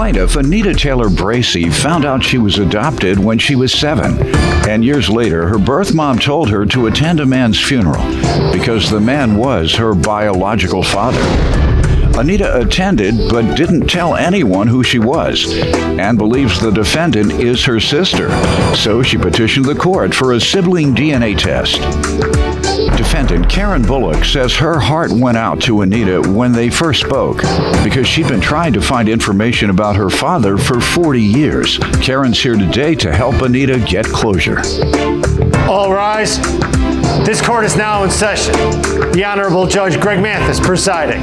plaintiff, Anita Taylor Bracey, found out she was adopted when she was 7. And years later, her birth mom told her to attend a man's funeral because the man was her biological father. Anita attended but didn't tell anyone who she was and believes the defendant is her sister. So she petitioned the court for a sibling DNA test. Defendant Karen Bullock says her heart went out to Anita when they first spoke because she'd been trying to find information about her father for 40 years. Karen's here today to help Anita get closure. All rise. This court is now in session. The Honorable Judge Greg Mathis presiding.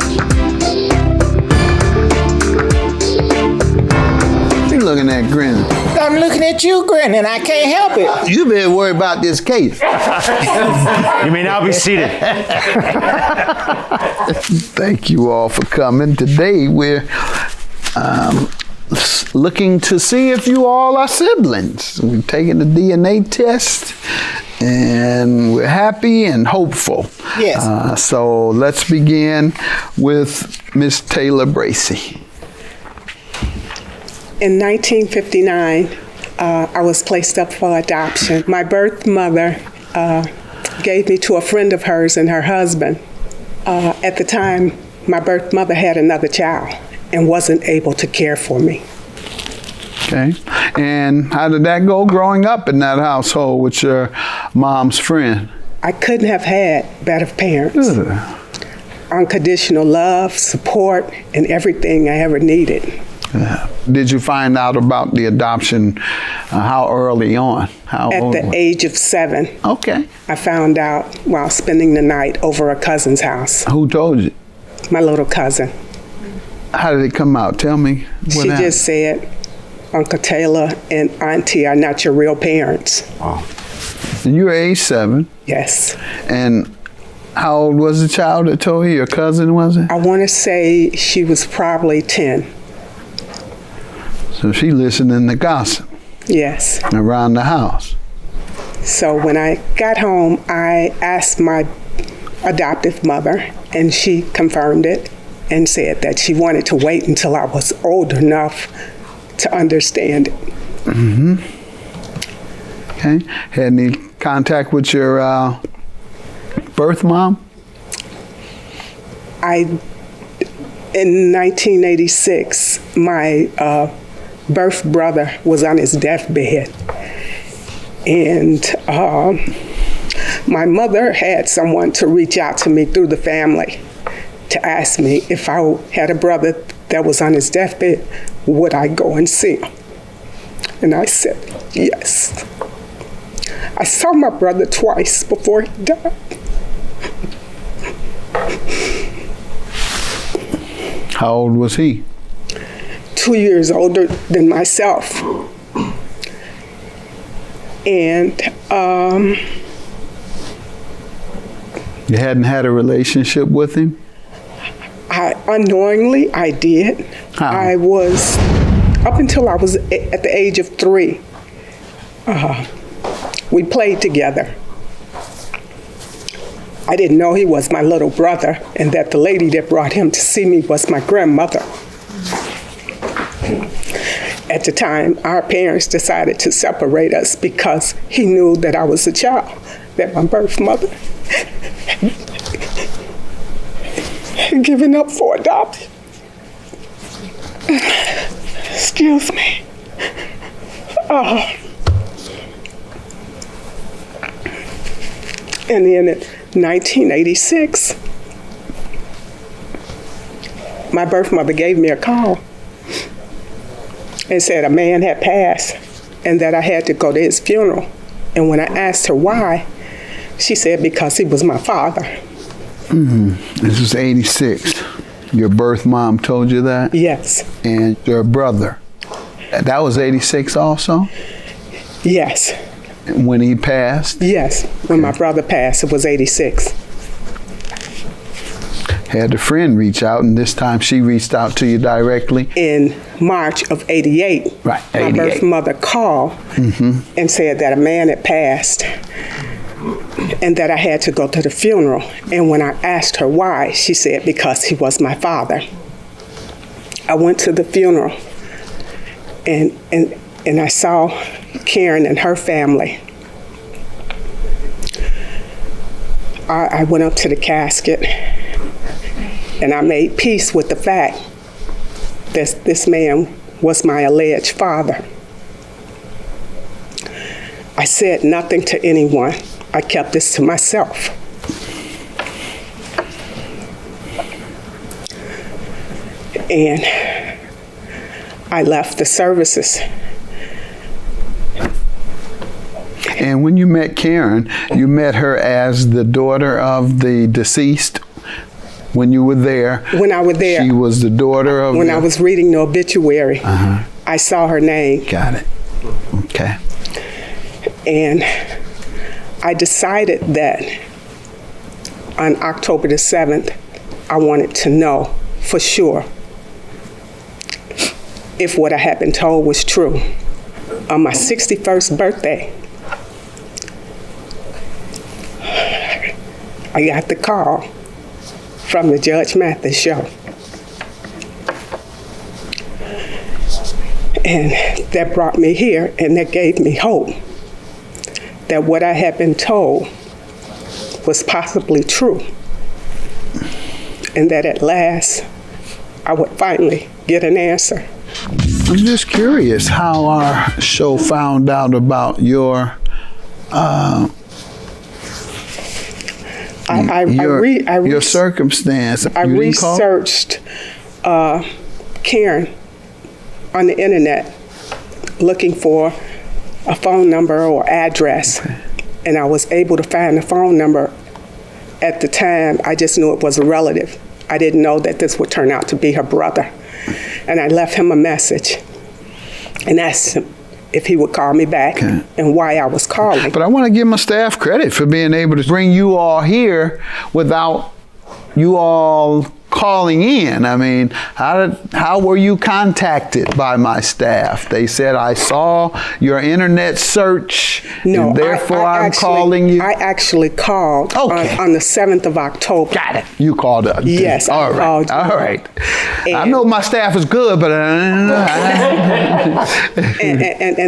You looking at grinning? I'm looking at you grinning. I can't help it. You better worry about this case. You may now be seated. Thank you all for coming. Today we're looking to see if you all are siblings. We've taken the DNA test and we're happy and hopeful. Yes. So let's begin with Miss Taylor Bracey. In 1959, I was placed up for adoption. My birth mother gave me to a friend of hers and her husband. At the time, my birth mother had another child and wasn't able to care for me. Okay. And how did that go growing up in that household with your mom's friend? I couldn't have had better parents. Unconditional love, support, and everything I ever needed. Did you find out about the adoption how early on? How At old? the age of 7. Okay. I found out while spending the night over a cousin's house. Who told you? My little cousin. How did it come out? Tell me. She just said, Uncle Taylor and Auntie are not your real parents. Oh. And you were age 7. Yes. And how old was the child that told you? Your cousin, was it? I want to say she was probably 10. So she listening to gossip Yes. around the house. So when I got home, I asked my adoptive mother, and she confirmed it and said that she wanted to wait until I was old enough to understand it. Mm-hmm. Okay. Had any contact with your birth mom? In 1986, my birth brother was on his deathbed, and my mother had someone to reach out to me through the family to ask me if I had a brother that was on his deathbed, would I go and see him? And I said yes. I saw my brother twice before he died. How old was he? 2 years older than myself. And You hadn't had a relationship with him? unknowingly, I did. How? I was, up until I was at the age of 3, we played together. I didn't know he was my little brother and that the lady that brought him to see me was my grandmother. At the time, our parents decided to separate us because he knew that I was a child, that my birth mother had given up for adoption. Excuse me. And then in 1986, my birth mother gave me a call and said a man had passed and that I had to go to his funeral. And when I asked her why, she said because he was my father. This was 86. Your birth mom told you that? Yes. And your brother. That was 86 also? Yes. When he passed? Yes. When my brother passed, it was 86. Had a friend reach out, and this time she reached out to you directly? In March of 88, Right, my 88. birth mother called and said that a man had passed and that I had to go to the funeral. And when I asked her why, she said because he was my father. I went to the funeral. and I saw Karen and her family. I went up to the casket and I made peace with the fact that this man was my alleged father. I said nothing to anyone. I kept this to myself. And I left the services. And when you met Karen, you met her as the daughter of the deceased. When you were there, When I was there, she was the daughter of. when I was reading the obituary, I saw her name. Got it. Okay. And I decided that on October the 7th, I wanted to know for sure if what I had been told was true. On my 61st birthday, I got the call from the Judge Mathis show. And that brought me here, and that gave me hope that what I had been told was possibly true, and that at last I would finally get an answer. I'm just curious how our show found out about your your circumstance. I You didn't call? researched Karen on the internet looking for a phone number or address, and I was able to find the phone number. At the time, I just knew it was a relative. I didn't know that this would turn out to be her brother. And I left him a message and asked him if he would call me back and why I was calling. But I want to give my staff credit for being able to bring you all here without you all calling in. I mean, how were you contacted by my staff? They said, I saw your internet search, No, and therefore I'm actually, calling you. I actually called on the 7th of October. Got it. You called us. Yes, All I right. called you. All right. I And- know my staff is good, but and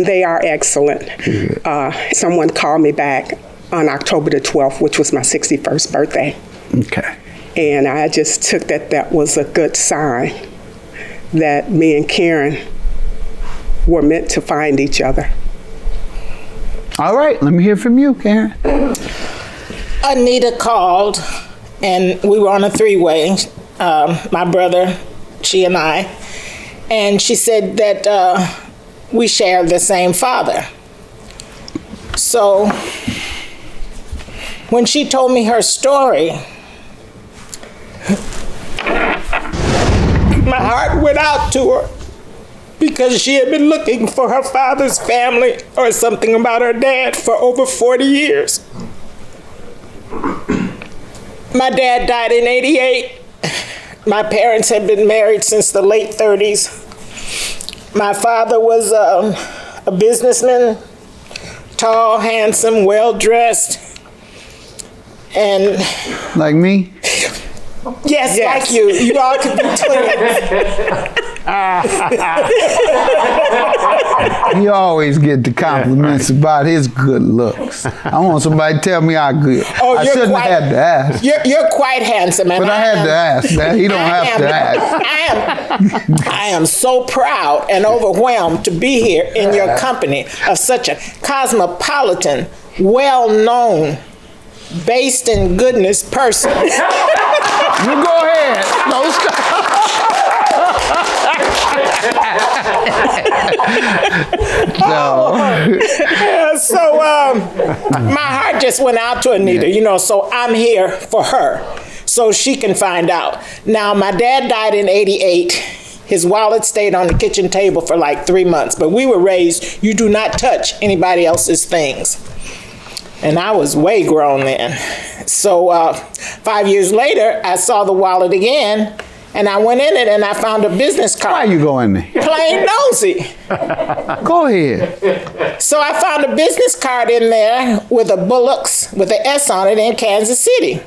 they are excellent. Someone called me back on October the 12th, which was my 61st birthday. okay. And I just took that was a good sign that me and Karen were meant to find each other. All right. Let me hear from you, Karen. Anita called, and we were on a three-way, my brother, she and I, and she said that we share the same father. So when she told me her story, my heart went out to her because she had been looking for her father's family or something about her dad for over 40 years. My dad died in '88. My parents had been married since the late 30s. My father was a businessman, tall, handsome, well-dressed, and Like me? yes, like you. You all could be twins. He always get the compliments about his good looks. I want somebody to tell me I'm good. Oh, I you're shouldn't quite- have had to ask. You're quite handsome, and But I had to ask that. He don't have to ask. I am so proud and overwhelmed to be here in your company of such a cosmopolitan, well-known, based in goodness person. You go ahead. Don't stop. So my heart just went out to Anita, so I'm here for her so she can find out. Now, my dad died in '88. His wallet stayed on the kitchen table for like 3 months, but we were raised, you do not touch anybody else's things. And I was way grown then. So 5 years later, I saw the wallet again, and I went in it and I found a business card. Why you going there? Plain nosy. Go ahead. So I found a business card in there with a Bullocks, with an S on it in Kansas City.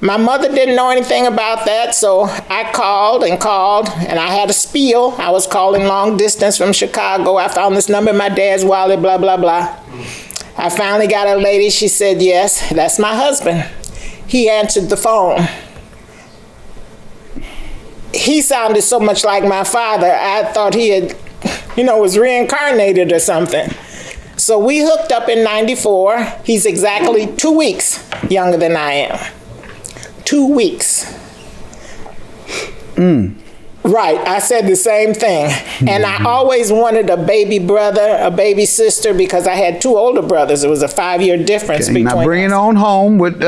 My mother didn't know anything about that, so I called, and I had a spiel. I was calling long distance from Chicago. I found this number in my dad's wallet, blah, blah, blah. I finally got a lady. She said, yes, that's my husband. He answered the phone. He sounded so much like my father, I thought he had, was reincarnated or something. So we hooked up in '94. He's exactly 2 weeks younger than I am. 2 weeks. Right, I said the same thing. And I always wanted a baby brother, a baby sister, because I had 2 older brothers. It was a 5-year difference between Now bring it us. on home with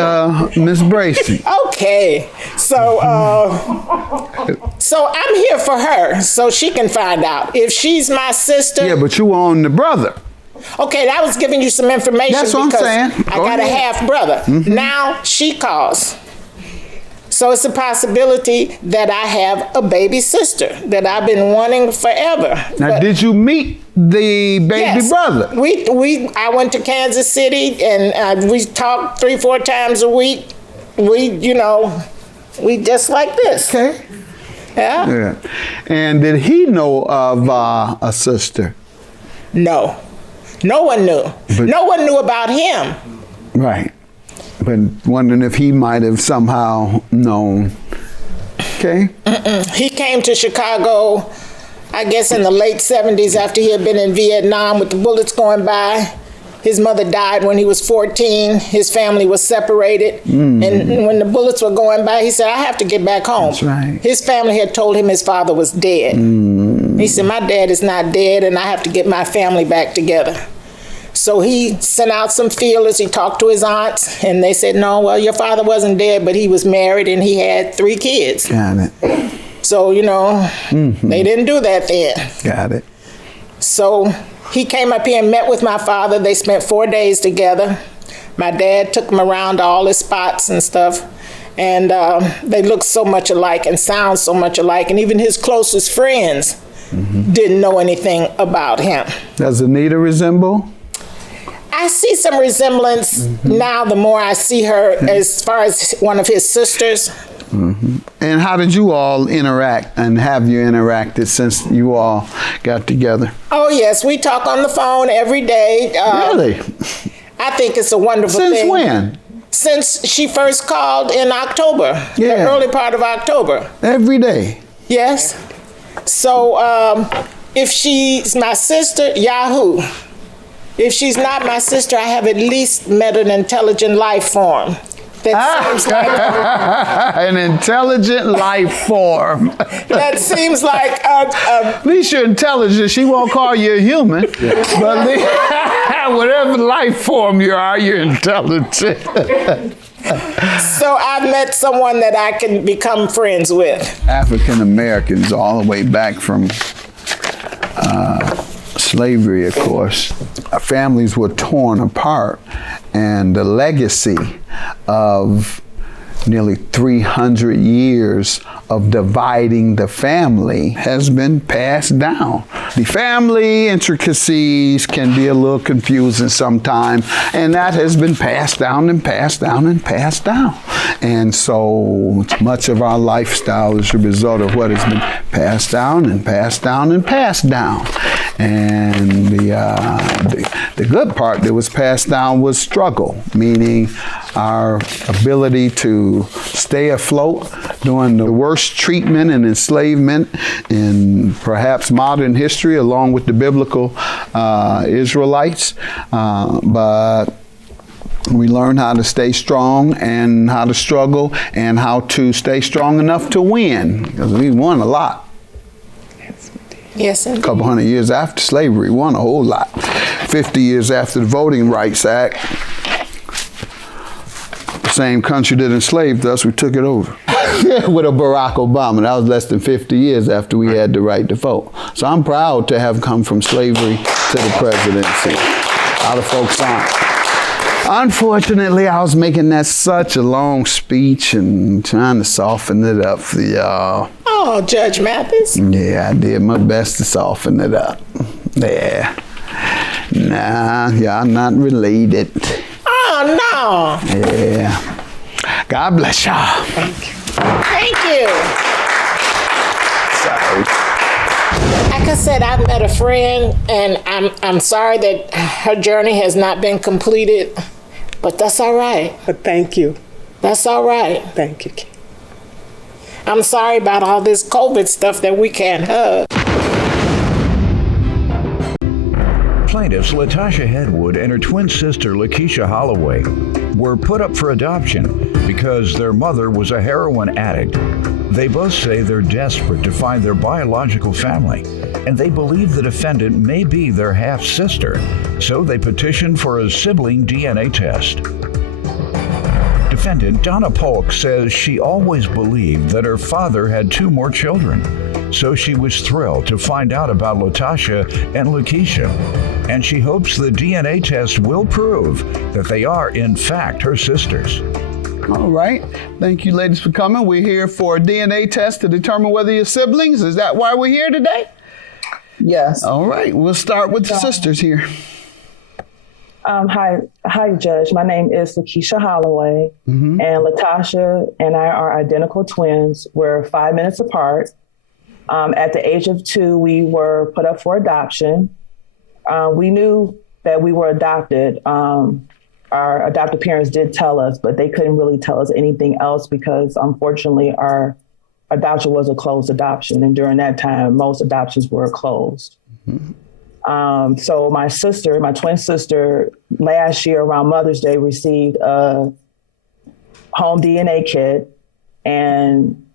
Miss Bracy. Okay, so I'm here for her, so she can find out. If she's my sister... Yeah, but you on the brother. Okay, I was giving you some information That's what I'm because saying. I Go got a ahead. half brother. Now she calls. So it's a possibility that I have a baby sister that I've been wanting forever. Now, But did you meet the baby yes, brother? I went to Kansas City and we talked 3-4 times a week. We just like this. Okay. Yeah? Yeah. And did he know of a sister? No. No one knew. No one knew about him. Right. But wondering if he might have somehow known. Okay. He came to Chicago, I guess in the late 70s after he had been in Vietnam with the bullets going by. His mother died when he was 14. His family was separated. And when the bullets were going by, he said, I have to get back home. That's right. His family had told him his father was dead. He said, my dad is not dead and I have to get my family back together. So he sent out some feelers. He talked to his aunts and they said, no, well, your father wasn't dead, but he was married and he had 3 kids. Got it. So, they didn't do that then. Got it. So he came up here and met with my father. They spent 4 days together. My dad took him around to all his spots and stuff. And they looked so much alike and sound so much alike. And even his closest friends didn't know anything about him. Does Anita resemble? I see some resemblance now the more I see her as far as one of his sisters. And how did you all interact, and have you interacted since you all got together? Oh, yes, we talk on the phone every day. Really? I think it's a wonderful Since thing. when? Since she first called in October, the Yeah. early part of October. Every day. Yes. So if she's my sister, Yahoo. If she's not my sister, I have at least met an intelligent life form. That seems like An intelligent life form. At least you're intelligent. She won't call you a human. But whatever life form you are, you're intelligent. So I've met someone that I can become friends with. African Americans, all the way back from slavery, of course, families were torn apart, and the legacy of nearly 300 years of dividing the family has been passed down. The family intricacies can be a little confusing sometimes, and that has been passed down and passed down and passed down. And so much of our lifestyle is a result of what has been passed down and passed down and passed down. And the good part that was passed down was struggle, meaning our ability to stay afloat during the worst treatment and enslavement in perhaps modern history, along with the biblical Israelites. But we learned how to stay strong and how to struggle and how to stay strong enough to win, because we won a lot. Yes, A couple hundred years after slavery, won a whole lot. 50 years after the Voting Rights Act, the same country that enslaved us, we took it over. With a Barack Obama. That was less than 50 years after we had the right to vote. So I'm proud to have come from slavery to the presidency. A lot of folks aren't. Unfortunately, I was making that such a long speech and trying to soften it up for y'all. Oh, Judge Mathis. Yeah, I did my best to soften it up. Yeah. Nah, y'all not related. Oh, no. Yeah. God bless y'all. Thank you. Sorry. Like I said, I've met a friend, and I'm sorry that her journey has not been completed, but that's all right. But thank you. That's all right. Thank you. I'm sorry about all this COVID stuff that we can't hug. Plaintiffs Latasha Hedwood and her twin sister Lakeisha Holloway were put up for adoption because their mother was a heroin addict. They both say they're desperate to find their biological family, and they believe the defendant may be their half-sister, so they petitioned for a sibling DNA test. Defendant Donna Polk says she always believed that her father had 2 more children, so she was thrilled to find out about Latasha and Lakeisha, and she hopes the DNA test will prove that they are, in fact, her sisters. All right. Thank you, ladies, for coming. We're here for a DNA test to determine whether you're siblings. Is that why we're here today? Yes. All right. We'll start with the sisters here. Hi, Judge. My name is Lakeisha Holloway, and Latasha and I are identical twins. We're 5 minutes apart. At the age of 2, we were put up for adoption. We knew that we were adopted. Our adoptive parents did tell us, but they couldn't really tell us anything else because, unfortunately, our adoption was a closed adoption. And during that time, most adoptions were closed. So my twin sister, last year around Mother's Day, received a home DNA kit, and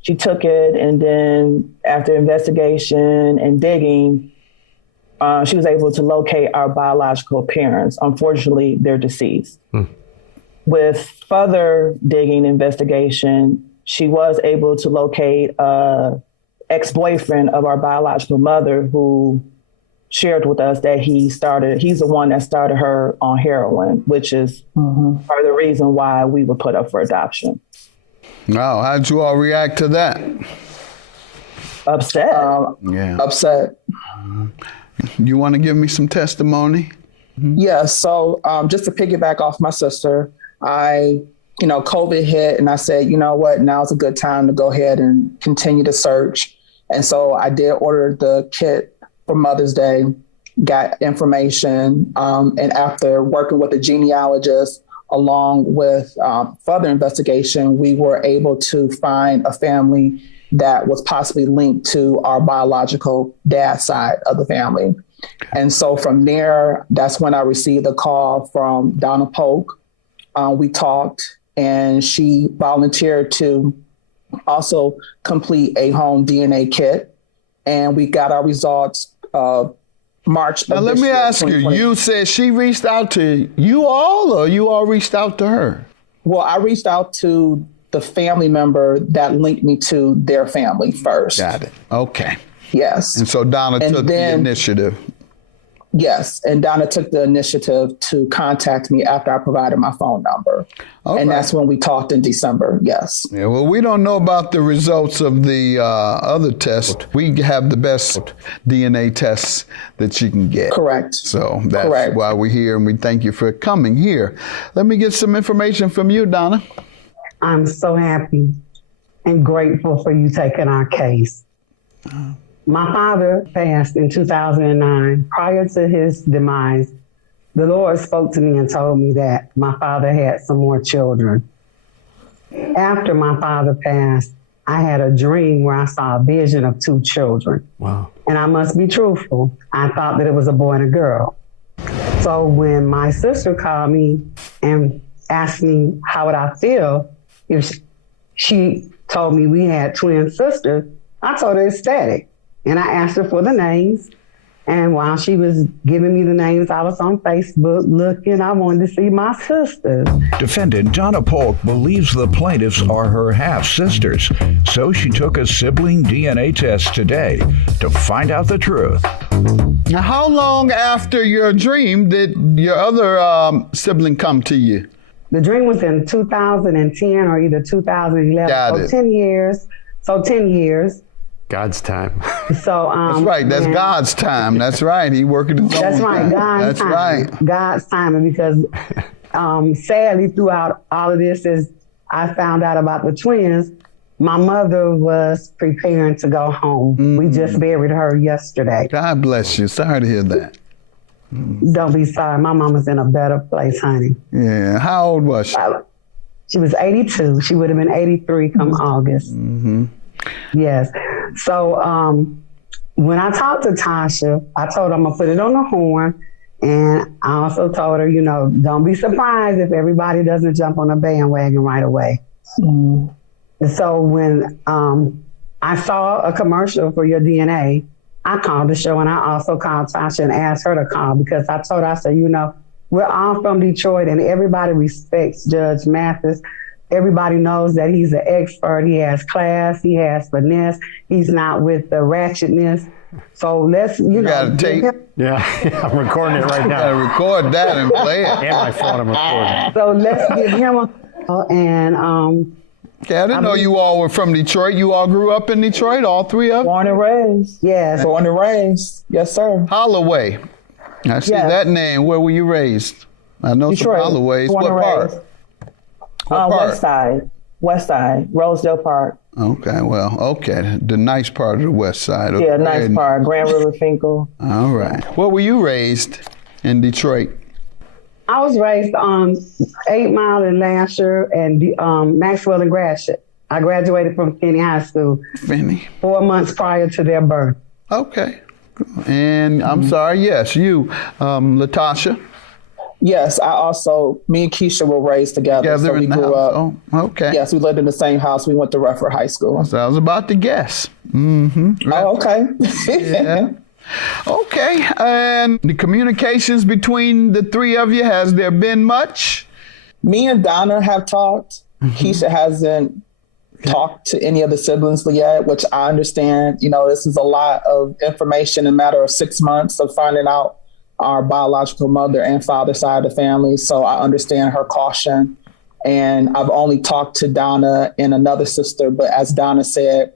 she took it. And then after investigation and digging, she was able to locate our biological parents. Unfortunately, they're deceased. With further digging investigation, she was able to locate an ex-boyfriend of our biological mother who shared with us that he's the one that started her on heroin, which is part of the reason why we were put up for adoption. Wow, how'd you all react to that? Upset. Upset. You want to give me some testimony? Yeah. So just to piggyback off my sister, COVID hit and I said, you know what, now's a good time to go ahead and continue to search. And so I did order the kit for Mother's Day, got information. And after working with a genealogist, along with further investigation, we were able to find a family that was possibly linked to our biological dad's side of the family. And so from there, that's when I received a call from Donna Polk. We talked and she volunteered to also complete a home DNA kit. And we got our results March. Now, let me ask you, you said she reached out to you all or you all reached out to her? Well, I reached out to the family member that linked me to their family first. Got it. Okay. Yes. And so Donna took the initiative. Yes. And Donna took the initiative to contact me after I provided my phone number. Okay. And that's when we talked in December. Yes. Yeah, well, we don't know about the results of the other test. We have the best DNA tests that you can get. Correct. So that's why we're here, and we thank you for coming here. Let me get some information from you, Donna. I'm so happy and grateful for you taking our case. My father passed in 2009. Prior to his demise, the Lord spoke to me and told me that my father had some more children. After my father passed, I had a dream where I saw a vision of 2 children. Wow. And I must be truthful. I thought that it was a boy and a girl. So when my sister called me and asked me how would I feel if she told me we had twin sisters, I told her ecstatic. And I asked her for the names. And while she was giving me the names, I was on Facebook looking. I wanted to see my sisters. Defendant Donna Polk believes the plaintiffs are her half-sisters, so she took a sibling DNA test today to find out the truth. Now, how long after your dream did your other sibling come to you? The dream was in 2010 or either 2011. Got so it. 10 years. So 10 years. God's time. So that's right. That's God's time. That's right. He working his own That's right. time. God's That's time. right. God's timing, because sadly throughout all of this is I found out about the twins, my mother was preparing to go home. We just buried her yesterday. God bless you. Sorry to hear that. Don't be sorry. My mama's in a better place, honey. Yeah. How old was she? She was 82. She would have been 83 come August. Yes. So when I talked to Tasha, I told her I'm going to put it on the horn. And I also told her, you know, don't be surprised if everybody doesn't jump on a bandwagon right away. So when I saw a commercial for your DNA, I called the show, and I also called Tasha and asked her to call, because I told her, I said, you know, we're all from Detroit and everybody respects Judge Mathis. Everybody knows that he's an expert. He has class. He has finesse. He's not with the ratchetness. So let's, you know. Got a tape? Yeah, I'm recording it right now. Gotta record that and play it. And my phone, I'm recording. So let's give him a call. And Okay, I didn't know you all were from Detroit. You all grew up in Detroit, all three of them? Born and raised. yes, Born and raised. Yes, sir. Holloway. I see Yes. that name. Where were you raised? I know Detroit. some Holloways. Born What and part? raised. What part? West Side. West Side. Rosedale Park. Okay, well, okay. The nice part of the west side. Yeah, Okay. nice park. Grand River Finkel. All right. Where were you raised in Detroit? I was raised on 8 Mile in Lasher and Maxwell and Gratiot. I graduated from Finney High School Finney. 4 months prior to their birth. Okay. And I'm sorry, yes, you, Latasha. Yes, me and Keisha were raised together. Together So we in the grew house. up. Oh, okay. Yes, we lived in the same house. We went to Redford High School. So I was about to guess. Mm-hmm. Oh, okay. Yeah. Okay. And the communications between the three of you, has there been much? Me and Donna have talked. Keisha hasn't talked to any of the siblings yet, which I understand. You know, this is a lot of information in a matter of 6 months of finding out our biological mother and father side of the family. So I understand her caution. And I've only talked to Donna and another sister, but as Donna said,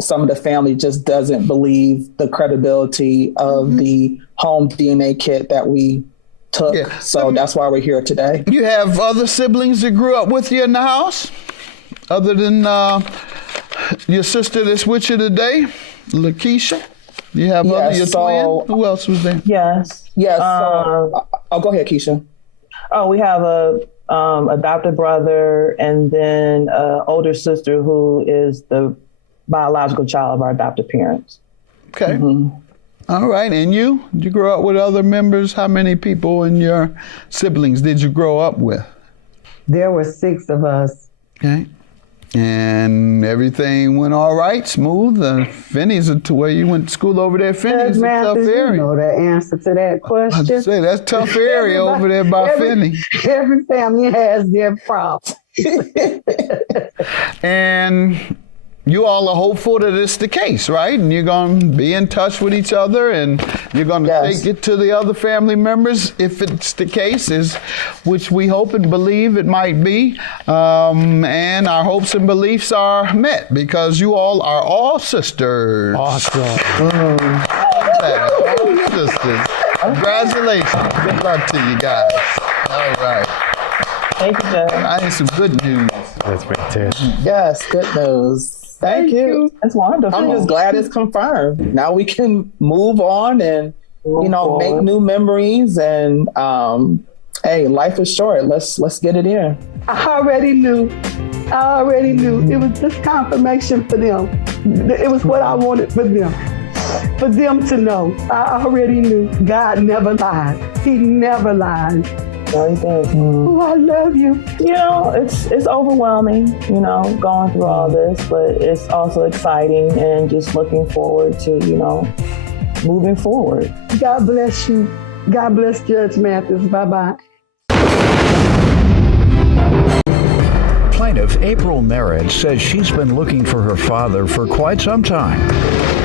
some of the family just doesn't believe the credibility of the home DNA kit that we took. Yeah. So that's why we're here today. You have other siblings that grew up with you in the house, other than your sister that's with you today, Lakeisha? You have other, your twin? Who else was there? Yes. Yes. So, go ahead, Keisha. Oh, we have a adopted brother and then an older sister who is the biological child of our adopted parents. Okay. All right. And you? Did you grow up with other members? How many people in your siblings did you grow up with? There were 6 of us. Okay. And everything went all right, smooth. Finney's to where you went to school over there. Finney's a tough Mathis, area. you know the answer to that question. I just say that's a tough area over there by Finney. Every family has their problems. And you all are hopeful that it's the case, right? And you're going to be in touch with each other, and you're going to take it to the other family members if it's the case, which we hope and believe it might be. And our hopes and beliefs are met because you all are all sisters. Awesome. All sisters. Congratulations. Good luck to you guys. All right. Thank you, Judge. I need some good news. That's fantastic. Yes, good news. Thank you. That's wonderful. I'm just glad it's confirmed. Now we can move on and, make new memories. And hey, life is short. Let's get it in. I already knew. It was just confirmation for them. It was what I wanted for them. For them to know. I already knew. God never lied. He never lied. No, he does. Oh, I love you. You know, it's overwhelming, going through all this, but it's also exciting and just looking forward to, moving forward. God bless you. God bless Judge Mathis. Bye-bye. Plaintiff April Merritt says she's been looking for her father for quite some time,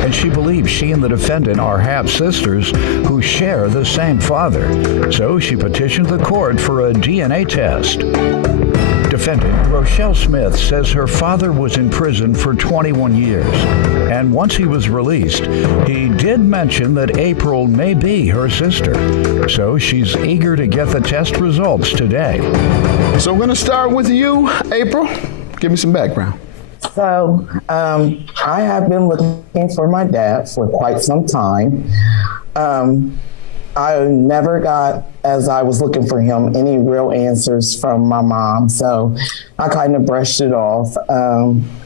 and she believes she and the defendant are half-sisters who share the same father. So she petitioned the court for a DNA test. defendant, Rochelle Smith, says her father was in prison for 21 years. And once he was released, he did mention that April may be her sister. So she's eager to get the test results today. So we're going to start with you, April. Give me some background. So I have been looking for my dad for quite some time. I never got, as I was looking for him, any real answers from my mom. So I kind of brushed it off.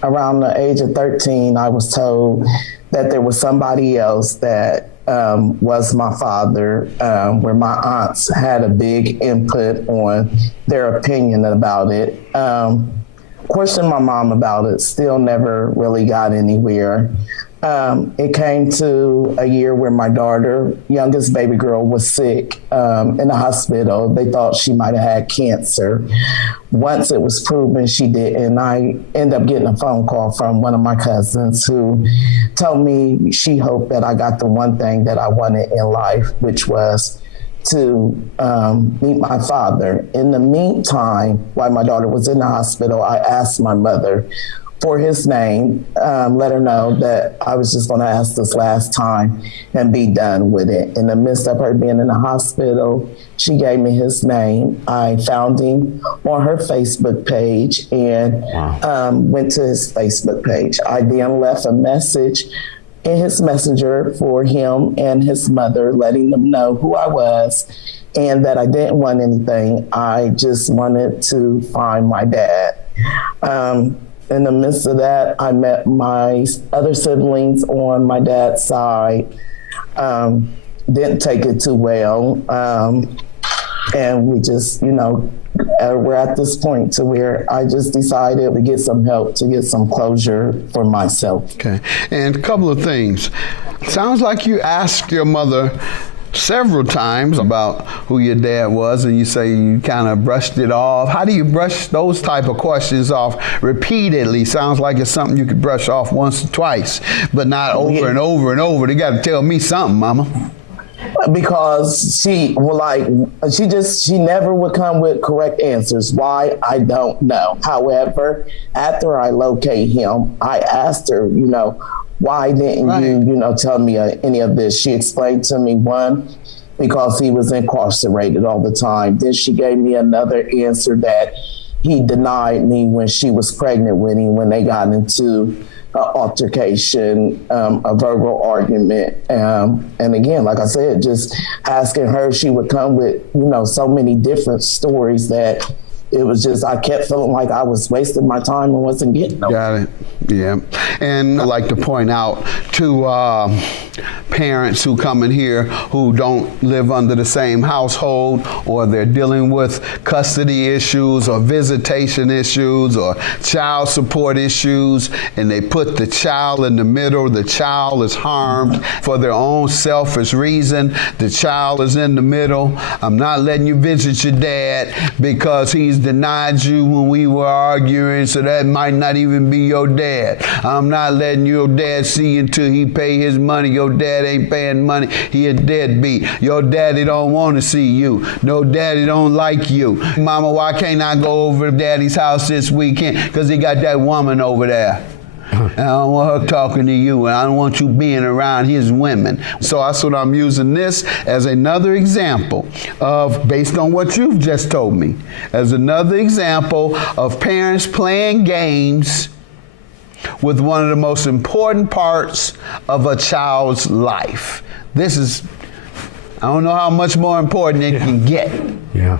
Around the age of 13, I was told that there was somebody else that was my father, where my aunts had a big input on their opinion about it. Questioned my mom about it, still never really got anywhere. It came to a year where my daughter, youngest baby girl, was sick in the hospital. They thought she might have had cancer. Once it was proven she didn't, I ended up getting a phone call from one of my cousins who told me she hoped that I got the one thing that I wanted in life, which was to meet my father. In the meantime, while my daughter was in the hospital, I asked my mother for his name, let her know that I was just going to ask this last time and be done with it. In the midst of her being in the hospital, she gave me his name. I found him on her Facebook page and went to his Facebook page. I then left a message in his messenger for him and his mother, letting them know who I was and that I didn't want anything. I just wanted to find my dad. In the midst of that, I met my other siblings on my dad's side. Didn't take it too well. And we just, we're at this point to where I just decided to get some help, to get some closure for myself. Okay. And a couple of things. Sounds like you asked your mother several times about who your dad was, and you say you kind of brushed it off. How do you brush those type of questions off repeatedly? Sounds like it's something you could brush off once or twice, but not over and over and over. They got to tell me something, Mama. Because she never would come with correct answers. Why? I don't know. However, after I locate him, I asked her, why didn't you tell me any of this? She explained to me, one, because he was incarcerated all the time. Then she gave me another answer that he denied me when she was pregnant with him, when they got into an altercation, a verbal argument. And again, like I said, just asking her, she would come with, so many different stories that it was just, I kept feeling like I was wasting my time and wasn't getting nowhere. Got it. Yeah. And I'd like to point out to parents who come in here who don't live under the same household, or they're dealing with custody issues or visitation issues or child support issues, and they put the child in the middle. The child is harmed for their own selfish reason. The child is in the middle. I'm not letting you visit your dad because he's denied you when we were arguing, so that might not even be your dad. I'm not letting your dad see you until he pay his money. Your dad ain't paying money. He a deadbeat. Your daddy don't want to see you. No, daddy don't like you. Mama, why can't I go over to daddy's house this weekend? Because he got that woman over there. And I don't want her talking to you, and I don't want you being around his women. So that's what I'm using this as another example of, based on what you've just told me, as another example of parents playing games with one of the most important parts of a child's life. This is, I don't know how much more important it can get. Yeah.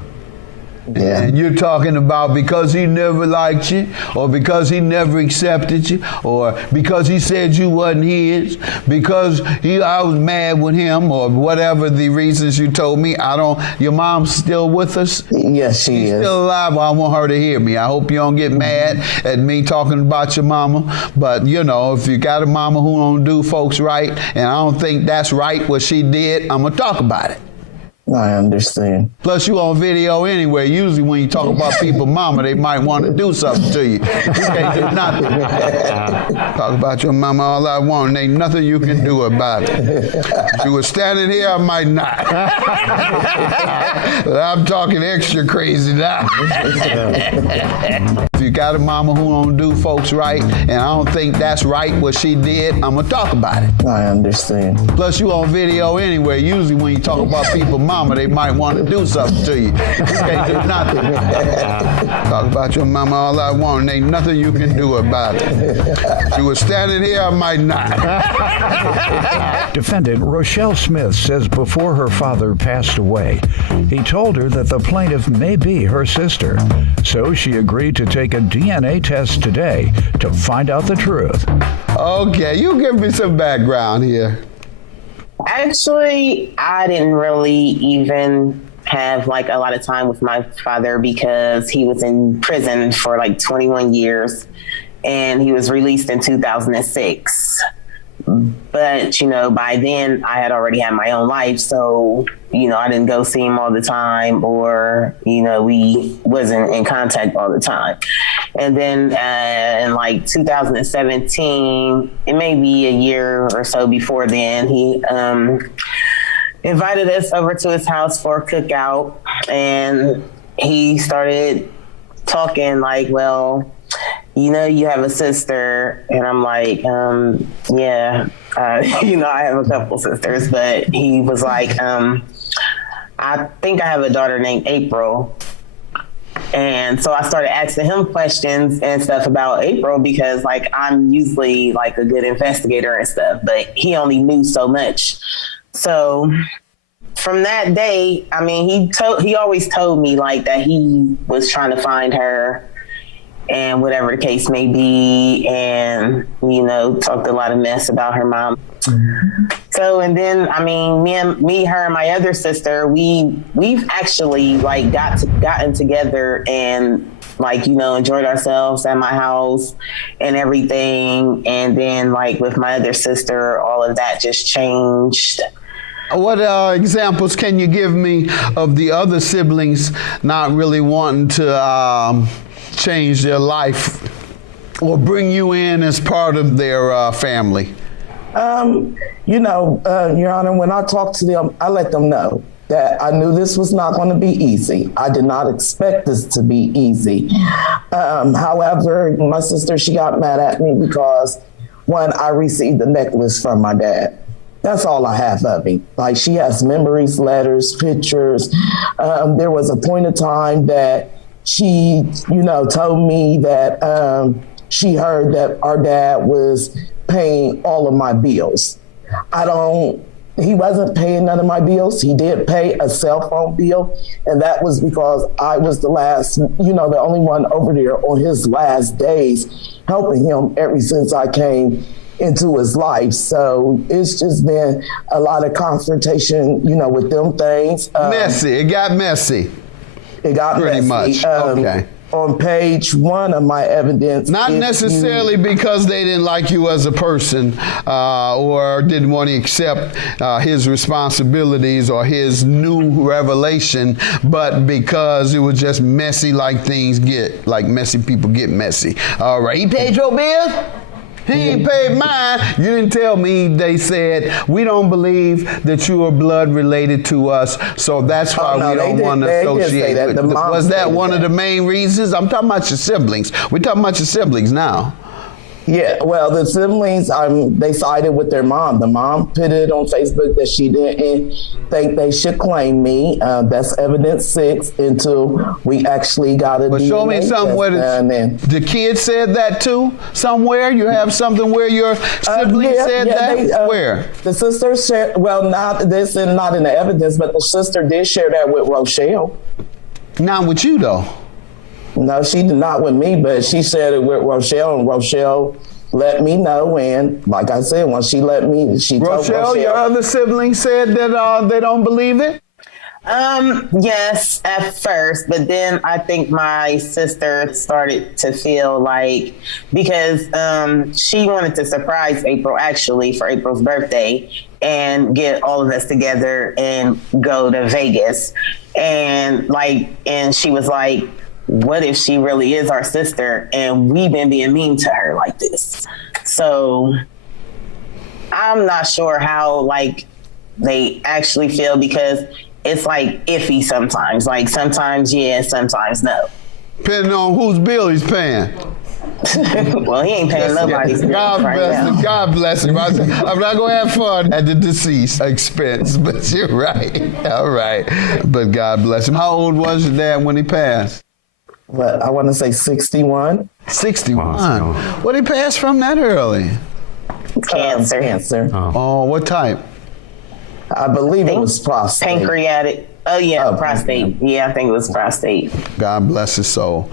Yeah. And you're talking about because he never liked you, or because he never accepted you, or because he said you wasn't his, because I was mad with him, or whatever the reasons you told me. Your mom's still with us? Yes, she is. Still alive? Well, I want her to hear me. I hope you don't get mad at me talking about your mama. But, if you got a mama who don't do folks right, and I don't think that's right what she did, I'm going to talk about it. I understand. Plus, you on video anyway. Usually when you talk about people's mama, they might want to do something to you. You can't do nothing. Talk about your mama all I want, and ain't nothing you can do about it. If you were standing here, I might not. I'm talking extra crazy now. If you got a mama who don't do folks right, and I don't think that's right what she did, I'm going to talk about it. I understand. Plus, you on video anyway. Usually when you talk about people's mama, they might want to do something to you. You can't do nothing. Talk about your mama all I want, and ain't nothing you can do about it. If you were standing here, I might not. Defendant Rochelle Smith says before her father passed away, he told her that the plaintiff may be her sister. So she agreed to take a DNA test today to find out the truth. Okay, you give me some background here. Actually, I didn't really even have like a lot of time with my father because he was in prison for like 21 years and he was released in 2006. But, you know, by then I had already had my own life. So, you know, I didn't go see him all the time or, you know, we wasn't in contact all the time. And then in like 2017, it may be a year or so before then, he invited us over to his house for a cookout. And he started talking like, well, you know, you have a sister. And I'm like, yeah, you know, I have a couple sisters. But he was like, I think I have a daughter named April. And so I started asking him questions and stuff about April because, like, I'm usually, like, a good investigator and stuff. But he only knew so much. So from that day, I mean, he always told me, like, that he was trying to find her and whatever the case may be, and, you know, talked a lot of mess about her mom. So, and then, I mean, me, her, and my other sister, we've actually, like, gotten together and, like, you know, enjoyed ourselves at my house and everything. And then, like, with my other sister, all of that just changed. What examples can you give me of the other siblings not really wanting to change their life or bring you in as part of their family? You know, Your Honor, when I talk to them, I let them know that I knew this was not going to be easy. I did not expect this to be easy. However, my sister, she got mad at me because when I received the necklace from my dad. That's all I have of him. Like, she has memories, letters, pictures. There was a point of time that she, you know, told me that she heard that our dad was paying all of my bills. He wasn't paying none of my bills. He did pay a cell phone bill, and that was because I was the only one over there on his last days, helping him ever since I came into his life. So it's just been a lot of confrontation, you know, with them things. Messy. It got messy. It got pretty messy. much. Okay. On page 1 of my evidence. Not necessarily because they didn't like you as a person or didn't want to accept his responsibilities or his new revelation, but because it was just messy like things get, like messy people get messy. All right, he paid your bills? He ain't paid mine. You didn't tell me. They said, we don't believe that you are blood related to us, so that's why we don't want to associate with you. Was that one of the main reasons? I'm talking about your siblings. We're talking about your siblings now. Yeah, well, the siblings, they sided with their mom. The mom put it on Facebook that she didn't think they should claim me. That's evidence 6 until we actually got a DNA show me something where the kid said that too? Somewhere? You have something where your sibling said that? Where? The sister shared, well, this is not in the evidence, but the sister did share that with Rochelle. Not with you, though. No, she did not with me, but she shared it with Rochelle, and Rochelle let me know. And like I said, when she let me, she told Rochelle, your other sibling said that they don't believe it? Yes, at first, but then I think my sister started to feel like, because she wanted to surprise April actually for April's birthday and get all of us together and go to Vegas. And she was like, what if she really is our sister and we've been being mean to her like this? So I'm not sure how they actually feel, because it's iffy sometimes. Sometimes yes, sometimes no. Depending on whose bill he's paying. Well, he ain't paying nobody's bill. God bless him. God bless him. I'm not going to have fun at the deceased expense, but you're right. All right. But God bless him. How old was your dad when he passed? But I want to say 61. 61. What did he pass from that early? Cancer. Oh, what type? I believe it was prostate. Pancreatic. Oh, yeah, prostate. Yeah, I think it was prostate. God bless his soul.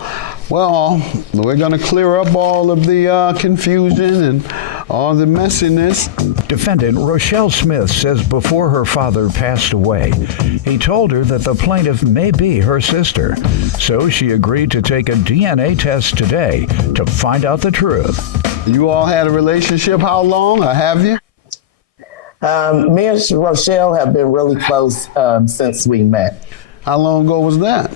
Well, we're going to clear up all of the confusion and all the messiness. Defendant Rochelle Smith says before her father passed away, he told her that the plaintiff may be her sister. So she agreed to take a DNA test today to find out the truth. You all had a relationship how long, or have you? Me and Rochelle have been really close since we met. How long ago was that?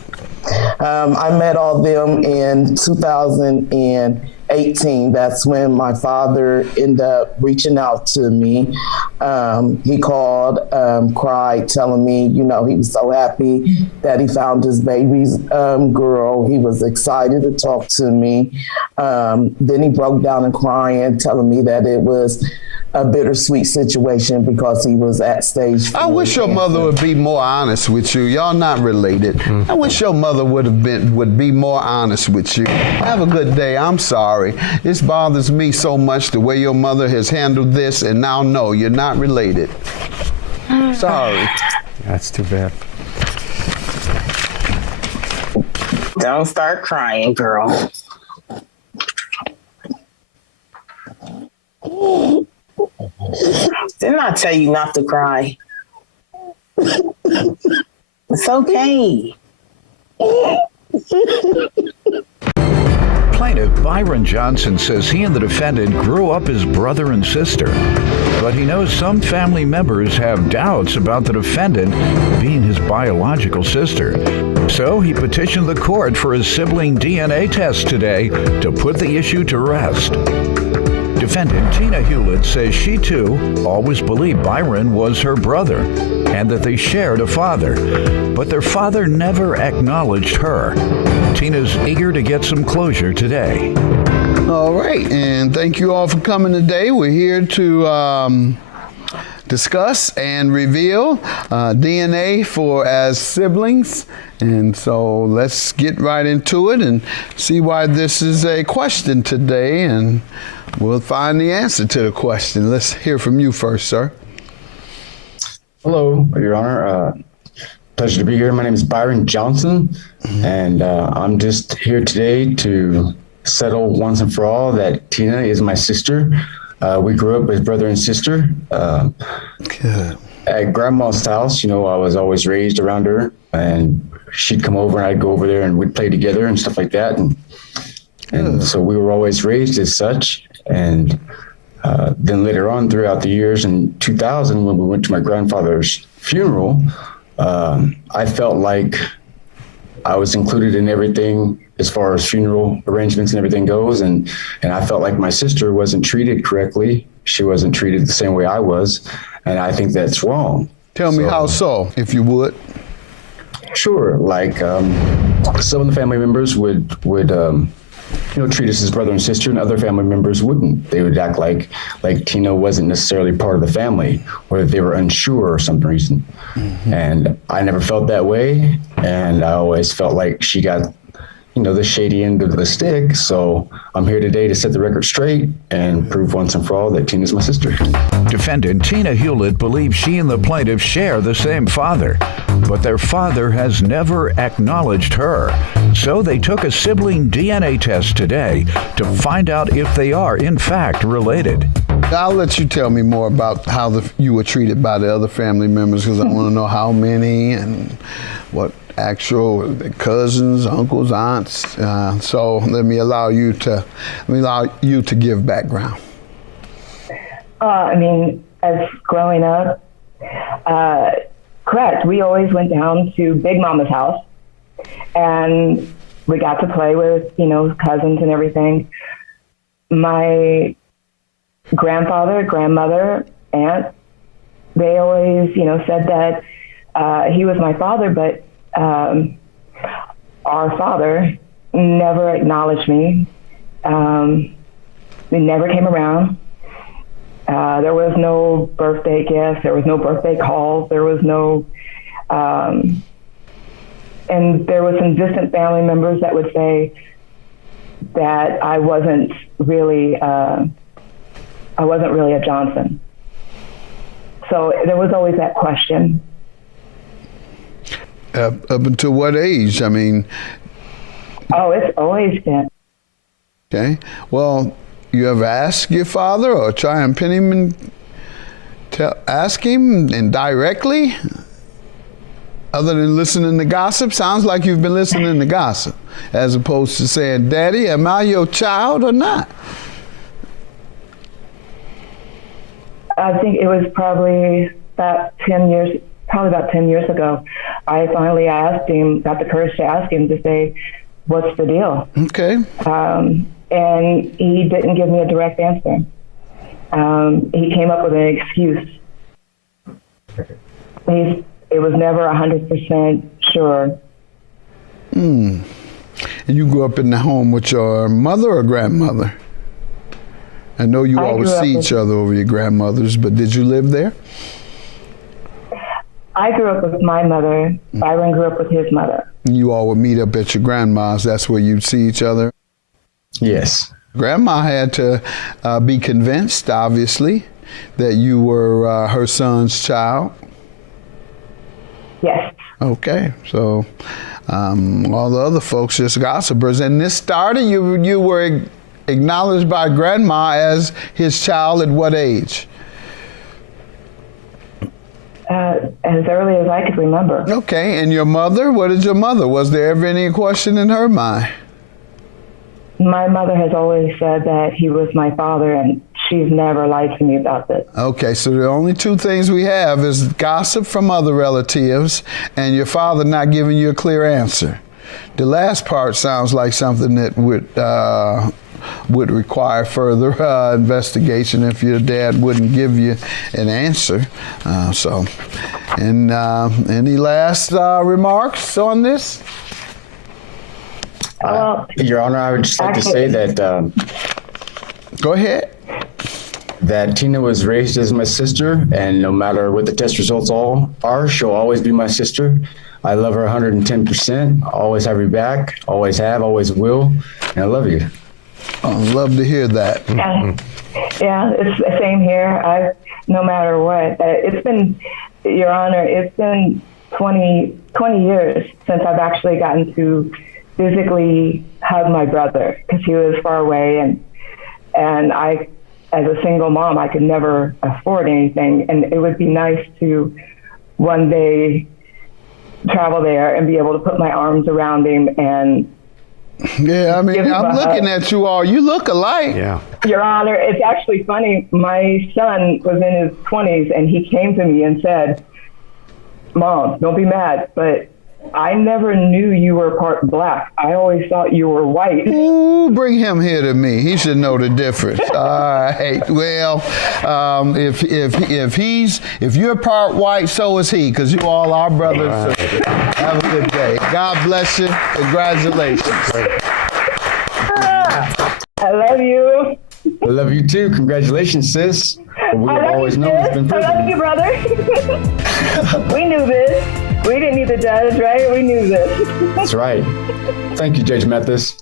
I met all them in 2018. That's when my father ended up reaching out to me. He called, cried, telling me, he was so happy that he found his baby's girl. He was excited to talk to me. Then he broke down and crying, telling me that it was a bittersweet situation because he was at stage 4. I wish your mother would be more honest with you. Y'all not related. I wish your mother would be more honest with you. Have a good day. I'm sorry. This bothers me so much, the way your mother has handled this, and now no, you're not related. Sorry. That's too bad. Don't start crying, girl. Didn't I tell you not to cry? It's okay. Plaintiff Byron Johnson says he and the defendant grew up as brother and sister, but he knows some family members have doubts about the defendant being his biological sister. So he petitioned the court for his sibling DNA test today to put the issue to rest. Defendant Tina Hewlett says she too always believed Byron was her brother and that they shared a father, but their father never acknowledged her. Tina's eager to get some closure today. All right, and thank you all for coming today. We're here to discuss and reveal DNA for as siblings. And so let's get right into it and see why this is a question today, and we'll find the answer to the question. Let's hear from you first, sir. Hello, Your Honor. Pleasure to be here. My name is Byron Johnson, and I'm just here today to settle once and for all that Tina is my sister. We grew up as brother and sister. Good. At Grandma's house, I was always raised around her, and she'd come over and I'd go over there and we'd play together and stuff like that. And so we were always raised as such. And then later on throughout the years in 2000, when we went to my grandfather's funeral, I felt like I was included in everything as far as funeral arrangements and everything goes. And I felt like my sister wasn't treated correctly. She wasn't treated the same way I was. And I think that's wrong. Tell me how so, if you would. Sure. Like some of the family members would treat us as brother and sister, and other family members wouldn't. They would act like Tina wasn't necessarily part of the family, or they were unsure or some reason. And I never felt that way, and I always felt like she got the shady end of the stick. So I'm here today to set the record straight and prove once and for all that Tina's my sister. Defendant Tina Hewlett believes she and the plaintiff share the same father, but their father has never acknowledged her. So they took a sibling DNA test today to find out if they are in fact related. I'll let you tell me more about how you were treated by the other family members, because I want to know how many and what actual cousins, uncles, aunts. So let me allow you to give background. I mean, as growing up, correct. We always went down to Big Mama's house, and we got to play with, cousins and everything. My grandfather, grandmother, aunt, they always, said that he was my father, but our father never acknowledged me. He never came around. There was no birthday gifts. There was no birthday calls. There was no, and there was some distant family members that would say that I wasn't really a Johnson. So there was always that question. Up until what age? I mean. Oh, it's always been. Okay. Well, you ever ask your father or try and pin him and ask him indirectly? Other than listening to gossip? Sounds like you've been listening to gossip, as opposed to saying, Daddy, am I your child or not? I think it was probably about 10 years ago. I finally asked him, got the courage to ask him to say, what's the deal? Okay. And he didn't give me a direct answer. He came up with an excuse. It was never 100% sure. And you grew up in the home with your mother or grandmother? I know you all would see each other over your grandmothers, but did you live there? I grew up with my mother. Byron grew up with his mother. You all would meet up at your grandma's. That's where you'd see each other? Yes. Grandma had to be convinced, obviously, that you were her son's child. Yes. Okay. So all the other folks just gossipers. And this started, you were acknowledged by Grandma as his child at what age? As early as I could remember. Okay, and your mother? What did your mother? Was there ever any question in her mind? My mother has always said that he was my father, and she's never lied to me about this. Okay, so the only two things we have is gossip from other relatives and your father not giving you a clear answer. The last part sounds like something that would require further investigation if your dad wouldn't give you an answer. Any last remarks on this? Your Honor, I would just like to say that. Go ahead. That Tina was raised as my sister, and no matter what the test results are, she'll always be my sister. I love her 110%. Always have her back. Always have. Always will. And I love you. I'd love to hear that. Yeah, it's the same here. No matter what, it's been, Your Honor, it's been 20 years since I've actually gotten to physically hug my brother because he was far away, and I, as a single mom, I could never afford anything, and it would be nice to one day travel there and be able to put my arms around him and. Yeah, I mean, I'm looking at you all. You look alike. Yeah. Your Honor, it's actually funny. My son was in his 20s, and he came to me and said, Mom, don't be mad, but I never knew you were part black. I always thought you were white. Ooh, bring him here to me. He should know the difference. All right. Well, if you're part white, so is he, because you all are brothers. Right. Have a good day. God bless you. Congratulations. I love you. I love you too. Congratulations, sis. We have always known it's been proven. I love you, brother. We knew this. We didn't need the judge, right? We knew this. That's right. Thank you, Judge Mathis.